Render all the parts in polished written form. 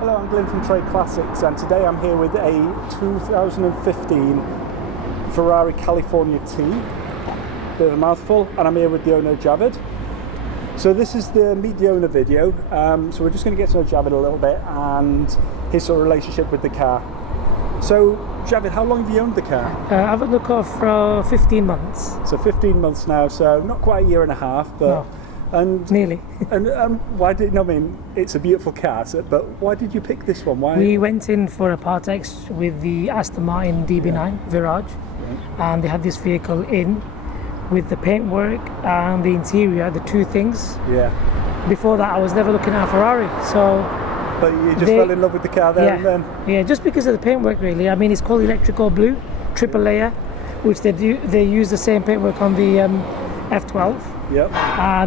Hello, I'm Glyn from Trade Classics, and today I'm here with a 2015 Ferrari California T. Bit of a mouthful, and I'm here with the owner, Javid. So this is the Meet the Owner video, so we're just going to get to know Javid a little bit and his sort of relationship with the car. So, Javid, how long have you owned the car? I've had the car for 15 months. So 15 months now, so not quite a year and a half, but... No. And nearly. and why did, I mean, it's a beautiful car, but why did you pick this one? Why? We went in for a part X with the Aston Martin DB9 Virage, and they had this vehicle in with the paintwork and the interior, the two things. Yeah. Before that, I was never looking at a Ferrari, so... But you just fell in love with the car there and then? Yeah, just because of the paintwork, really. I mean, it's called electrical blue, triple layer, which they use the same paintwork on the F12. Yep.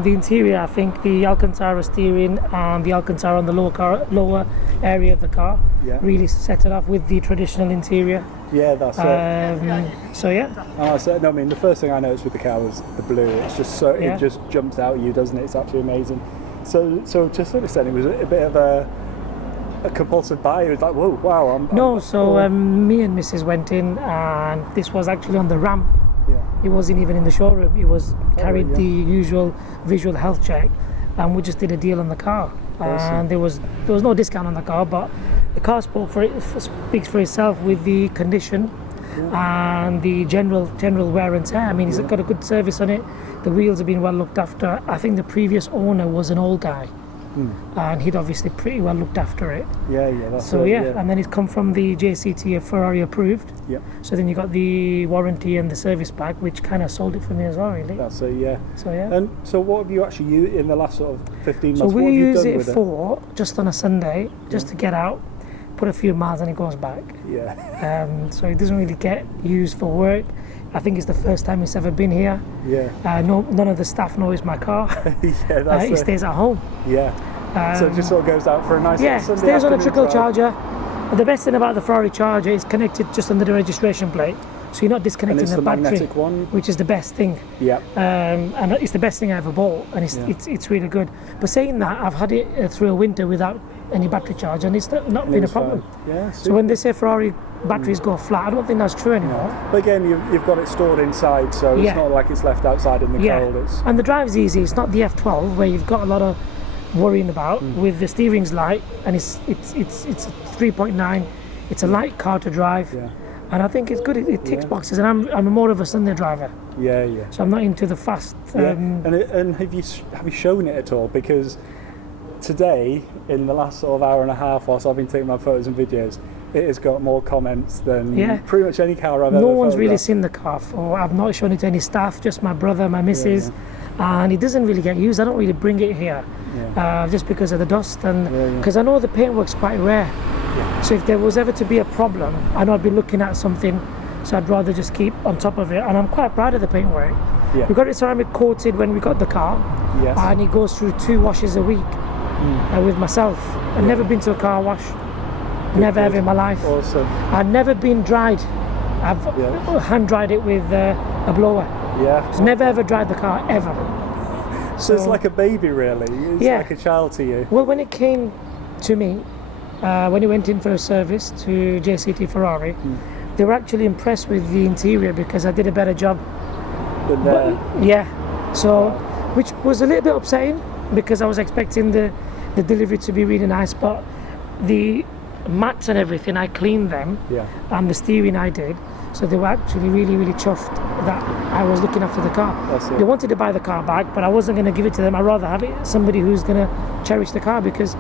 The interior, I think the Alcantara steering and the Alcantara on the lower area of the car really set it off with the traditional interior. Yeah, that's it. So yeah. Oh, so, no, I mean, the first thing I noticed with the car was the blue. It's just so it just jumps out at you, doesn't it? It's absolutely amazing. So to a certain extent, it was a bit of a compulsive buy. It was like, whoa, wow. Me and Mrs. went in, and this was actually on the ramp. Yeah. It wasn't even in the showroom. It was carried the usual visual health check, and we just did a deal on the car. Awesome. And there was no discount on the car, but the car speaks for itself with the condition and the general wear and tear. I mean, it's got a good service on it. The wheels have been well looked after. I think the previous owner was an old guy. And he'd obviously pretty well looked after it. That's and then it's come from the JCT Ferrari approved. So then you got the warranty and the service pack, which kind of sold it for me as well, really. That's it, yeah. So yeah. And so what have you actually used in the last sort of 15 months? So what we have you use done it with for just on a Sunday, just to get out, put a few miles, and it goes back. Yeah. So it doesn't really get used for work. I think it's the first time it's ever been here. Yeah. None of the staff knows my car. It stays at home. Yeah. So it just sort of goes out for a nice Sunday stays on a trickle drive. charger. The best thing about the Ferrari charger is connected just under the registration plate, so you're not disconnecting the battery, magnetic one, which is the best thing. Yeah. And it's the best thing I ever bought, and it's really good. But saying that, I've had it through a winter without any battery charge, and it's not been a problem. Yeah. So when they say Ferrari batteries go flat, I don't think that's true anymore. But again, you've got it stored inside, so it's not like it's left outside in the cold. And the drive's easy. It's not the F12 where you've got a lot of worrying about with the steering's light, and it's 3.9. It's a light car to drive, and I think it's good. It ticks boxes, and I'm more of a Sunday driver. Yeah. So I'm not into the fast. And have you shown it at all? Because today, in the last sort of hour and a half, whilst I've been taking my photos and videos, it has got more comments than pretty much any car I've ever. No one's really seen the car. I've not shown it to any staff, just my brother, my missus. And it doesn't really get used. I don't really bring it here, just because of the dust, and because I know the paintwork's quite rare. So if there was ever to be a problem, I know I'd be looking at something, so I'd rather just keep on top of it. And I'm quite proud of the paintwork. We got it ceramic coated when we got the car, and it goes through 2 washes a week with myself. I've never been to a car wash, never ever in my life. Awesome. I've never been dried. I've hand dried it with a blower. I've never ever dried the car ever. So it's like a baby, really. It's like a child to you. Well, when it came to me, when it went in for a service to JCT Ferrari, they were actually impressed with the interior because I did a better job. So which was a little bit upsetting because I was expecting the delivery to be really nice, but the mats and everything, I cleaned them, and the steering I did. So they were actually really, really chuffed that I was looking after the car. They wanted to buy the car back, but I wasn't going to give it to them. I'd rather have somebody who's going to cherish the car, because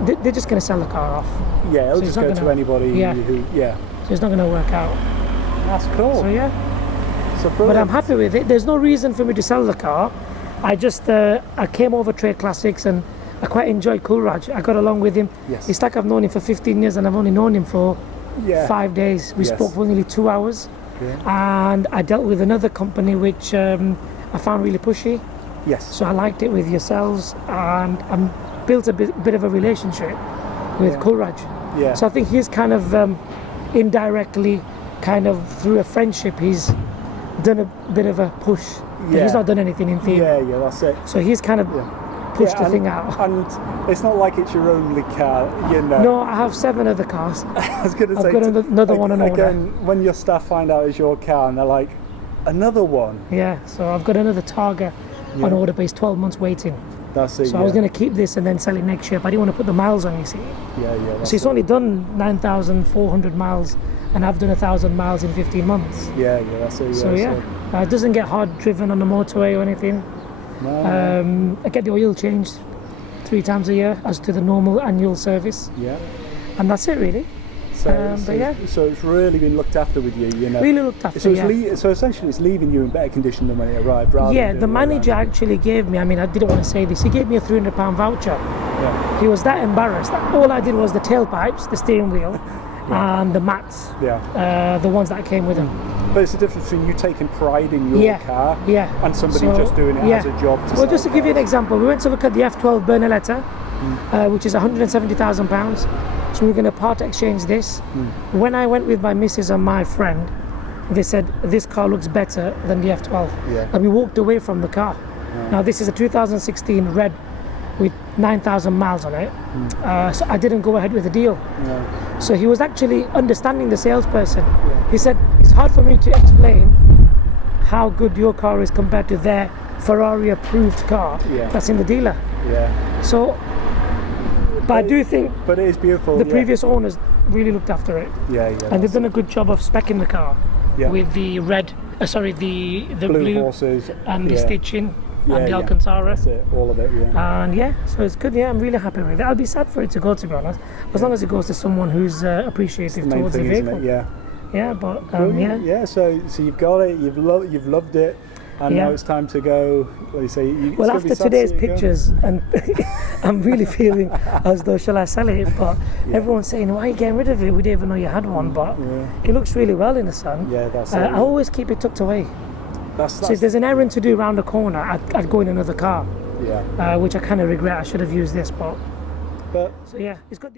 they're just going to sell the car off. Yeah, it'll just go to anybody who. So it's not going to work out. That's cool. So but I'm happy with it. There's no reason for me to sell the car. I just I came over Trade Classics, and I quite enjoyed Coolraj. I got along with him. It's like I've known him for 15 years, and I've only known him for 5 days. We spoke for nearly 2 hours, and I dealt with another company which I found really pushy. So I liked it with yourselves, and I built a bit of a relationship with Coolraj. So I think he's kind of indirectly, kind of through a friendship, he's done a bit of a push. But he's not done anything in theory. Yeah, that's it. So he's kind of push the thing out. And it's not like it's your only car, you know. No, I have 7 other cars. I was going to say, I've got another one on order. Again, when your staff find out it's your car and they're like, another one. Yeah, so I've got another Targa on order, but it's 12 months waiting. That's it. So I was going to keep this and then sell it next year, but I didn't want to put the miles on, you see. Yeah. So it's only done 9,400 miles, and I've done 1,000 miles in 15 months. Yeah, that's it. So it doesn't get hard driven on the motorway or anything. No. I get the oil changed 3 times a year as to the normal annual service. Yeah. And that's it really. So it's really been looked after with you, you know. Really looked after. So essentially, it's leaving you in better condition than when it arrived. The manager actually gave me. I mean, I didn't want to say this. He gave me a £300 voucher. Yeah. He was that embarrassed. All I did was the tailpipes, the steering wheel, and the mats. Yeah. The ones that came with them. But it's the difference between you taking pride in your car and somebody just doing it as a job. Just to give you an example, we went to look at the F12 Bernaletta, which is £170,000. So we're going to part exchange this. When I went with my missus and my friend, they said this car looks better than the F12. Yeah. And we walked away from the car. Now this is a 2016 red with 9,000 miles on it. So I didn't go ahead with the deal. No. So he was actually understanding the salesperson. He said, it's hard for me to explain how good your car is compared to their Ferrari approved car that's in the dealer. Yeah. So, but I do think it is beautiful. The previous owners really looked after it. Yeah. And they've done a good job of speccing the car with the red, the blue horses and the stitching and the Alcantara. That's it, all of it, And so it's good. I'm really happy with it. I'll be sad for it to go, to be honest, as long as it goes to someone who's appreciative towards the vehicle. But Yeah. So you've got it. You've loved it. And now it's time to go. What do you say? Well, after today's pictures, and I'm really feeling as though shall I sell it? But everyone's saying, why are you getting rid of it? We didn't even know you had one. But it looks really well in the sun. Yeah, that's it. I always keep it tucked away. So if there's an errand to do around the corner, I'd go in another car. Yeah. Which I kind of regret. I should have used this, but so it's good.